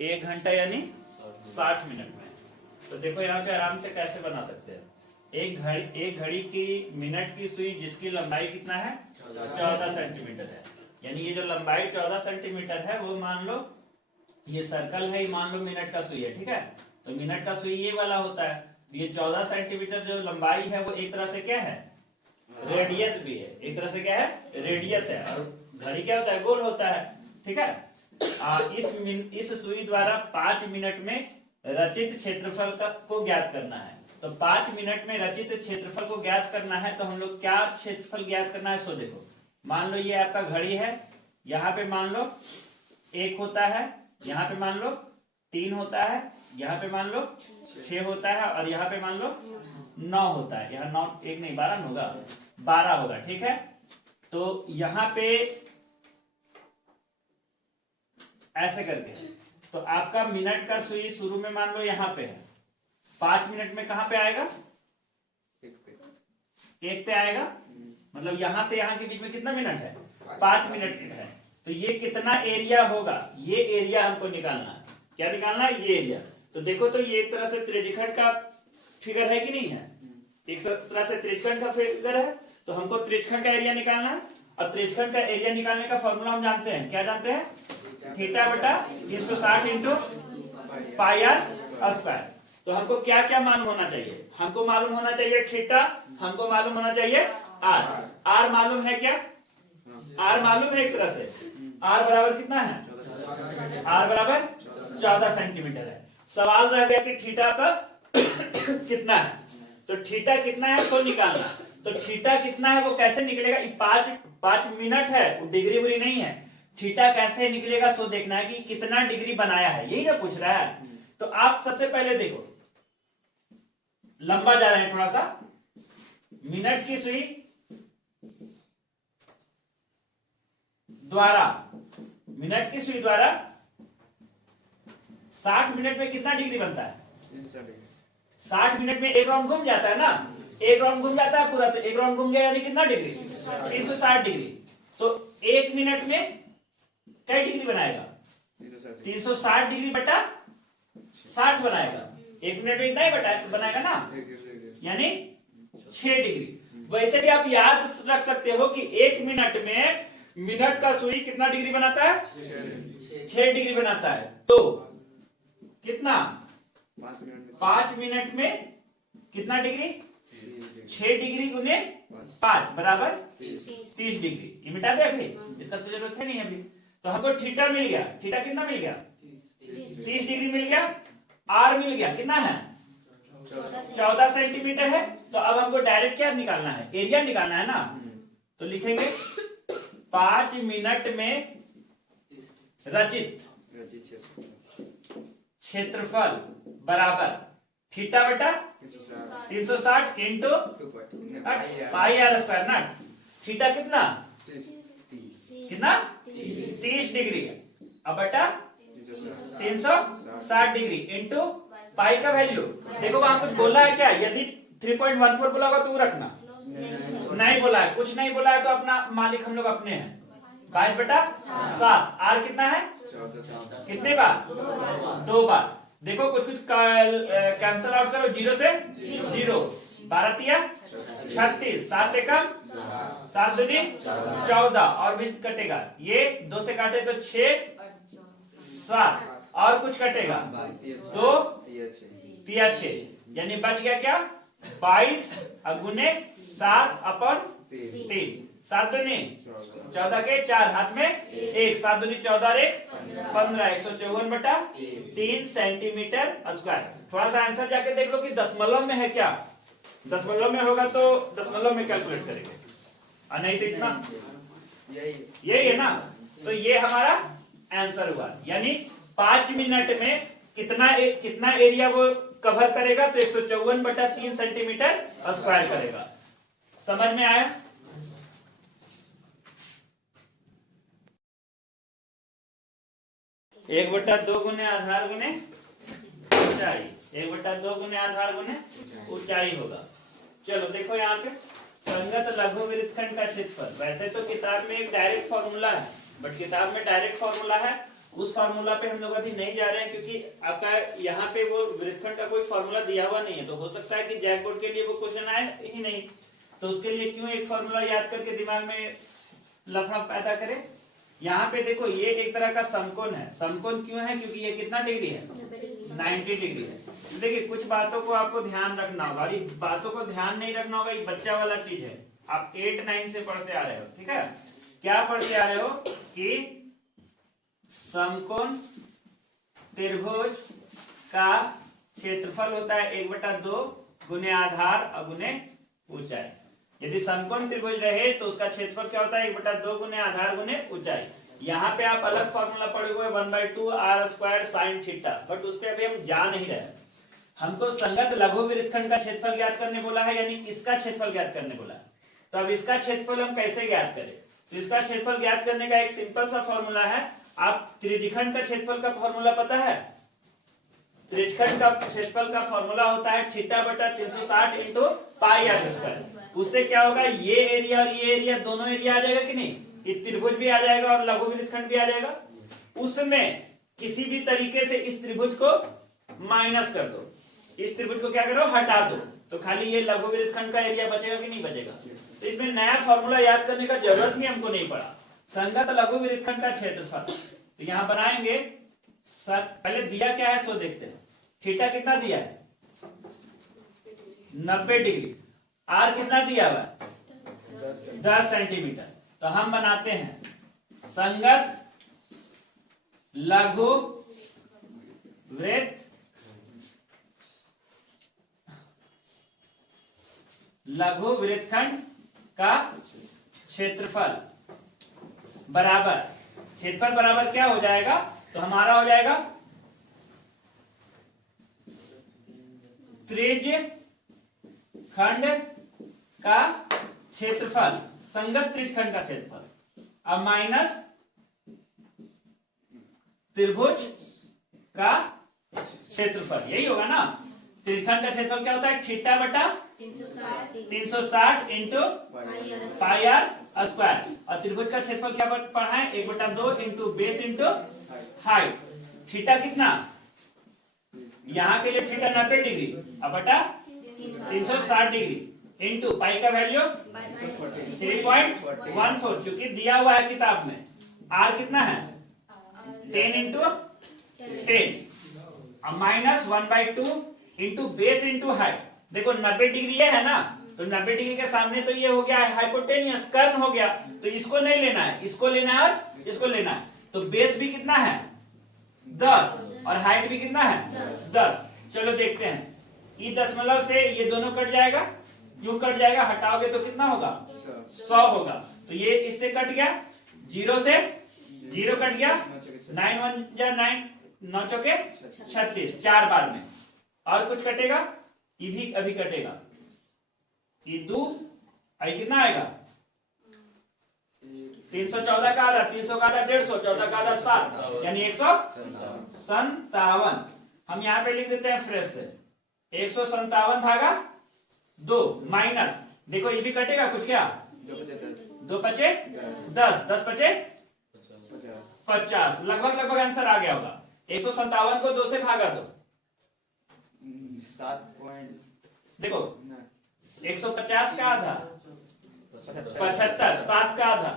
1 घंटा यानी 60 मिनट में। तो देखो यहाँ पे आराम से कैसे बना सकते हैं। एक घड़ी की मिनट की सुई जिसकी लंबाई कितना है 14 सेंटीमीटर है, यानी ये जो लंबाई 14 सेंटीमीटर है वो मान लो ये सर्कल है, मान लो मिनट का सुई है, ठीक है। तो मिनट का सुई ये वाला होता है। ये 14 सेंटीमीटर जो लंबाई है वो एक तरह से क्या है रेडियस भी है, एक तरह से क्या है रेडियस है। और घड़ी क्या होता है गोल होता है, ठीक है। इस सुई द्वारा 5 मिनट में रचित क्षेत्रफल को ज्ञात करना है। तो 5 मिनट में रचित क्षेत्रफल को ज्ञात करना है, तो हम लोग क्या क्षेत्रफल ज्ञात करना है। सो देखो मान लो ये आपका घड़ी है, यहाँ पे मान लो 1 होता है, यहाँ पे मान लो 3 होता है, यहाँ पे मान लो 6 होता है और यहाँ पे मान लो 9 होता है। यहाँ 9 1 नहीं 12 होगा, 12 होगा, ठीक है। तो यहाँ पे ऐसे करके तो आपका मिनट का सुई शुरू में मान लो यहाँ पे है, 5 मिनट में कहाँ पे आएगा 1 पे आएगा, मतलब यहाँ से यहाँ के बीच में कितना मिनट है 5 मिनट है। तो ये कितना एरिया होगा, ये एरिया हमको निकालना है। क्या निकालना है ये एरिया। तो देखो तो ये एक तरह से त्रिज्यखंड का फिगर है कि नहीं है, एक तरह से त्रिज्यखंड का फिगर है। तो हमको त्रिज्यखंड का एरिया निकालना है और त्रिज्यखंड का एरिया निकालने का फॉर्मूला हम जानते हैं, क्या जानते हैं थीटा बटा 360 इंटू पाई आर स्क्वायर। तो हमको क्या क्या मालूम होना चाहिए, हमको मालूम होना चाहिए थीटा, हमको मालूम होना चाहिए आर। आर मालूम है क्या, आर मालूम है एक तरह से, आर बराबर कितना है आर बराबर 14 सेंटीमीटर है। सवाल रह गया कि थीटा का कितना है। तो थीटा कितना है सो निकालना। तो थीटा कितना है वो कैसे निकलेगा, 5 मिनट है, डिग्री उग्री नहीं है। थीटा कैसे निकलेगा सो देखना है कि कितना डिग्री बनाया है, यही ना पूछ रहा है। तो आप सबसे पहले देखो लंबा जा रहे हैं थोड़ा सा, मिनट की सुई द्वारा 60 मिनट में कितना डिग्री बनता है 60 मिनट में एक राउंड घूम जाता है ना, एक राउंड घूम जाता है पूरा, तो एक राउंड घूम गया यानी कितना डिग्री 360 डिग्री। तो 1 मिनट में क्या डिग्री बनाएगा 360 डिग्री बटा 60 बनाएगा। 1 मिनट में इतना ही बनाएगा ना, यानी 6 डिग्री। वैसे भी आप याद रख सकते हो कि 1 मिनट में मिनट का सुई कितना डिग्री बनाता है 6 डिग्री बनाता है। तो कितना 5 मिनट में कितना डिग्री 6 डिग्री गुने 5 बराबर 30 डिग्री। ये मिटा दे अभी, इसका तो जरूरत है नहीं अभी। तो हमको थीटा मिल गया, थीटा कितना मिल गया 30 डिग्री मिल गया। आर मिल गया कितना है 14 सेंटीमीटर है। तो अब हमको डायरेक्ट क्या निकालना है एरिया निकालना है ना। तो लिखेंगे 5 मिनट में रचित क्षेत्रफल बराबर थीटा बटा 360 इंटू पाई आर स्क्वायर ना। थीटा कितना 30 डिग्री अब बटा 360 डिग्री इंटू पाई का वैल्यू। देखो वहां कुछ बोला है क्या, यदि 3.14 बोला होगा तो रखना, नहीं बोला है, कुछ नहीं बोला है तो अपना मालिक हम लोग अपने हैं। 22 बटा 7। आर कितना है कितने बार 2 बार। देखो कुछ कैंसल आउट करो, 0 से 0, 12 तिया 36, 7 एकम 7 दूनी 14 और भी कटेगा, ये 2 से काटे तो 6 7 और कुछ कटेगा 2 तिया 6, यानी बच गया क्या 22 गुने 7 अपन 3, 7 दूनी 14 के 4 हाथ में 1, 7 दूनी 14 और 1 15, 154 बटा 3 सेंटीमीटर स्क्वायर। थोड़ा सा आंसर जाके देख लो कि दशमलव में है क्या, दशमलव में होगा तो दशमलव में कैलकुलेट करेंगे, और नहीं तो इतना यही है ना। तो ये हमारा आंसर हुआ, यानी 5 मिनट में कितना एरिया वो कवर करेगा, तो 154 बटा 3 सेंटीमीटर स्क्वायर करेगा। समझ में आया। 1/2 गुने आधार गुने ऊंचाई, 1/2 गुने आधार गुने ऊंचाई होगा। चलो देखो यहाँ पे संगत लघु वृत्तखंड का क्षेत्रफल। वैसे तो किताब में एक डायरेक्ट फॉर्मूला है, बट किताब में डायरेक्ट फॉर्मूला है उस फार्मूला पे हम लोग अभी नहीं जा रहे हैं, क्योंकि आपका यहाँ पे वो वृत्तखंड का कोई फार्मूला दिया हुआ नहीं है, तो हो सकता है कि जैक बोर्ड के लिए वो क्वेश्चन आए ही नहीं, तो उसके लिए क्यों एक फार्मूला याद करके दिमाग में लफड़ा पैदा करें। यहाँ पे देखो ये एक तरह का समकोण है। समकोण क्यों है? क्योंकि ये कितना डिग्री है? 90 डिग्री है। देखिए कुछ बातों को आपको ध्यान रखना होगा, और ये बातों को ध्यान नहीं रखना होगा, ये बच्चा वाला चीज है। आप 8-9 से पढ़ते आ रहे हो, ठीक है? क्या पढ़ते आ रहे हो कि समकोण त्रिभुज का क्षेत्रफल होता है 1/2 गुने आधार गुने ऊंचाई। यदि समकोण त्रिभुज रहे तो उसका क्षेत्रफल क्या होता है? 1/2 गुने आधार गुने ऊंचाई। यहाँ पे आप अलग फॉर्मूला पढ़े हुए 1/2 r² sin थीटा, बट उस पे अभी हम जा नहीं रहे। हमको संगत लघु वृत्तखंड का क्षेत्रफल ज्ञात करने बोला है, यानी इसका क्षेत्रफल ज्ञात करने बोला है। तो अब इसका क्षेत्रफल हम कैसे ज्ञात करें? तो इसका क्षेत्रफल ज्ञात करने का एक सिंपल सा फॉर्मूला है। आप त्रिज्यखंड का क्षेत्रफल का फॉर्मूला पता है? त्रिज्यखंड का क्षेत्रफल का फॉर्मूला होता है θ/360 इंटू पाई r स्क्वायर। उससे क्या होगा? ये एरिया और ये एरिया दोनों एरिया आ जाएगा कि नहीं? ये त्रिभुज भी आ जाएगा और लघु वृत्तखंड भी आ जाएगा। उसमें किसी भी तरीके से इस त्रिभुज को माइनस कर दो, इस त्रिभुज को क्या करो? हटा दो, तो खाली ये लघु वृत्तखंड का एरिया बचेगा कि नहीं बचेगा? तो इसमें नया फॉर्मूला याद करने का जरूरत ही हमको नहीं पड़ा। संगत लघु वृत्तखंड का क्षेत्रफल, तो यहां बनाएंगे। पहले दिया क्या है सो देखते हैं। थीटा कितना दिया है? 90 डिग्री। आर कितना दिया हुआ है? 10 सेंटीमीटर। तो हम बनाते हैं संगत लघु वृत्तखंड का क्षेत्रफल बराबर, क्षेत्रफल बराबर क्या हो जाएगा? तो हमारा हो जाएगा त्रिज्य खंड का क्षेत्रफल, संगत त्रिज्यखंड का क्षेत्रफल, अब माइनस त्रिभुज का क्षेत्रफल, यही होगा ना। त्रिज्यखंड का क्षेत्रफल क्या होता है? θ/360 इंटू पाई r स्क्वायर, और त्रिभुज का क्षेत्रफल क्या पढ़ा है? 1/2 into base into height. Theta कितना? यहाँ के लिए थीटा 90 डिग्री अब बटा 360 डिग्री इंटू पाई का वैल्यू 3.14, चूंकि दिया हुआ है किताब में। आर कितना है? 10 इंटू 10, अब minus 1/2 into base into height. देखो 90 डिग्री ये है ना, तो 90 डिग्री के सामने तो ये हो गया है हाइपोटेनियस, कर्ण हो गया, तो इसको नहीं लेना है, इसको लेना है और इसको लेना है। तो बेस भी कितना है? 10, और हाइट भी कितना है? 10। चलो देखते हैं, ई दशमलव से ये दोनों कट जाएगा। क्यों कट जाएगा? हटाओगे तो कितना होगा? 100 होगा। तो ये इससे कट गया, 0 से 0 कट गया, 9 1 जा 9, 9 चौके 36, 4 बार में। और कुछ कटेगा? ये भी अभी कटेगा। ये 2 आई कितना आएगा? 314 का आधा, 300 का आधा 150, 14 का आधा 7, यानी 157। हम यहाँ पे लिख देते हैं फ्रेश से 157 भागा 2 माइनस, देखो ये भी कटेगा कुछ, क्या 2 पचे 10, 10 पचे 50, लगभग आंसर आ गया होगा। 157 को 2 से भागा दो, 7 देखो 150 का आधा 75, 7 का आधा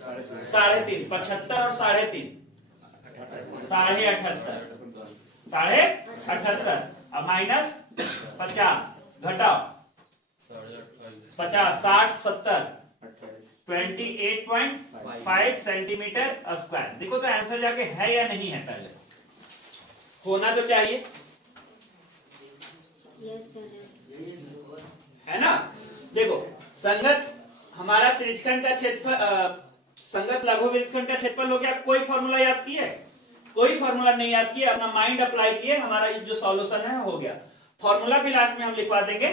3.5, 75 और 3.5 78, अब माइनस 50, घटाओ 50, 60, 70, 28.5 सेंटीमीटर स्क्वायर। देखो तो आंसर जाके है या नहीं है, पहले होना तो चाहिए, है ना। देखो संगत हमारा त्रिज्यखंड का क्षेत्रफल, संगत लघु वृत्तखंड का क्षेत्रफल हो गया। कोई फॉर्मूला याद किया है? कोई फॉर्मूला नहीं याद किया, अपना माइंड अप्लाई किए, हमारा ये जो सॉल्यूशन है हो गया। फॉर्मूला भी लास्ट में हम लिखवा देंगे,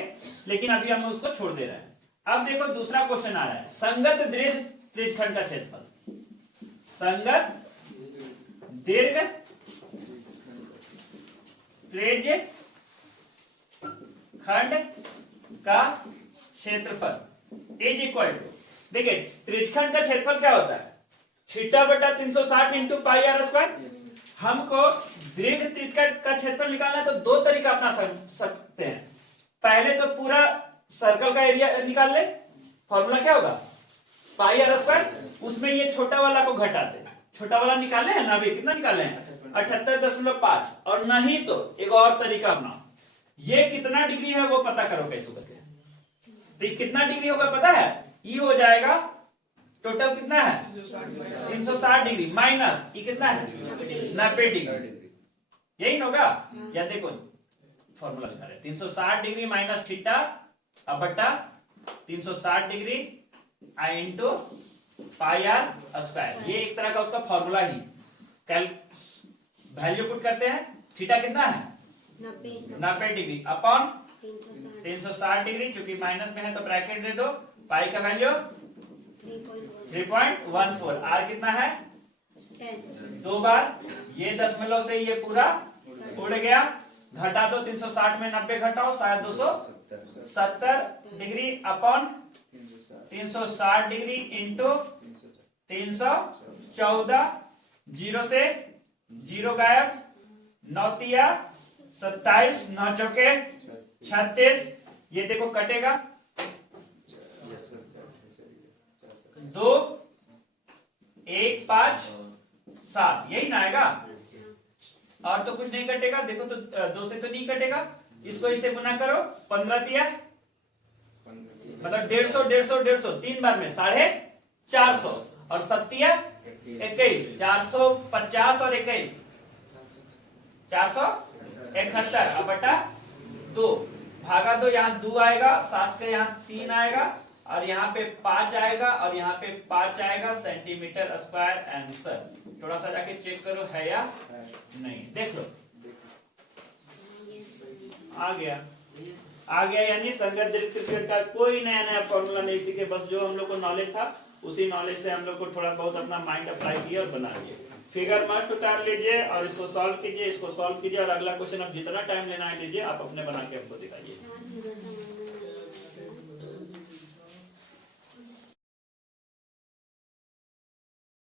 लेकिन अभी हम उसको छोड़ दे रहे हैं। अब देखो दूसरा क्वेश्चन आ रहा है, संगत दीर्घ त्रिज्यखंड का क्षेत्रफल, संगत दीर्घ त्रिज्यखंड का क्षेत्रफल इज इक्वल टू, देखिए त्रिज्यखंड का क्षेत्रफल क्या होता है? थीटा बटा 360 इंटू पाई आर स्क्वायर। हमको दीर्घ त्रिज्यक का क्षेत्रफल निकालना है तो दो तरीका अपना सकते हैं। पहले तो पूरा सर्कल का एरिया निकाल ले, फॉर्मूला क्या होगा पाई आर स्क्वायर, उसमें ये छोटा वाला को घटाते हैं, छोटा वाला निकाले हैं ना, अभी कितना निकाले हैं 78.5। और नहीं तो एक और तरीका अपना, ये कितना डिग्री है वो पता करो कैसे करके। तो कितना डिग्री होगा पता है, ये हो जाएगा टोटल कितना है 360 डिग्री माइनस ये कितना है 90 डिग्री, यही ना होगा। या देखो फॉर्मूला लिखा है 360 डिग्री माइनस थीटा अब बटा 360 डिग्री आई इंटू पाई आर स्क्वायर। ये एक तरह का उसका फॉर्मूला ही वैल्यू पुट करते हैं। थीटा कितना है 90 डिग्री अपॉन 360 डिग्री, चूंकि माइनस में है तो ब्रैकेट दे दो। पाई का वैल्यू 3.14, आर कितना है 10, दो बार ये दशमलव से ये पूरा उड़ गया, घटा दो 360 में 90 घटाओ शायद 270 degree upon 360 degree into 314, zero से जीरो गायब, 9 तिया 27, 9 चौके 36, ये देखो कटेगा 2 1 5 7, यही ना आएगा और तो कुछ नहीं कटेगा। देखो तो 2 से तो नहीं कटेगा, इसको इसे गुना करो 15 तिया मतलब 150 150 150 तीन बार में 450 और 7 तिया 21, 450 और 21 471 अब बटा 2 भागा 2, यहाँ 2 आएगा, 7 का यहाँ 3 आएगा और यहाँ पे 5 आएगा और यहाँ पे 5 आएगा सेंटीमीटर स्क्वायर आंसर। थोड़ा सा जाके चेक करो है या नहीं, देख लो आ गया यानी संगत दीर्घ त्रिज्यक का कोई नया फॉर्मूला नहीं सीखे, बस जो हम लोग को नॉलेज था उसी नॉलेज से हम लोग को थोड़ा बहुत अपना माइंड अप्लाई किया और बना लिए। फिगर मस्ट उतार लीजिए और इसको सॉल्व कीजिए, इसको सॉल्व कीजिए और अगला क्वेश्चन अब जितना टाइम लेना है लीजिए, आप अपने बना के हमको दिखाइए।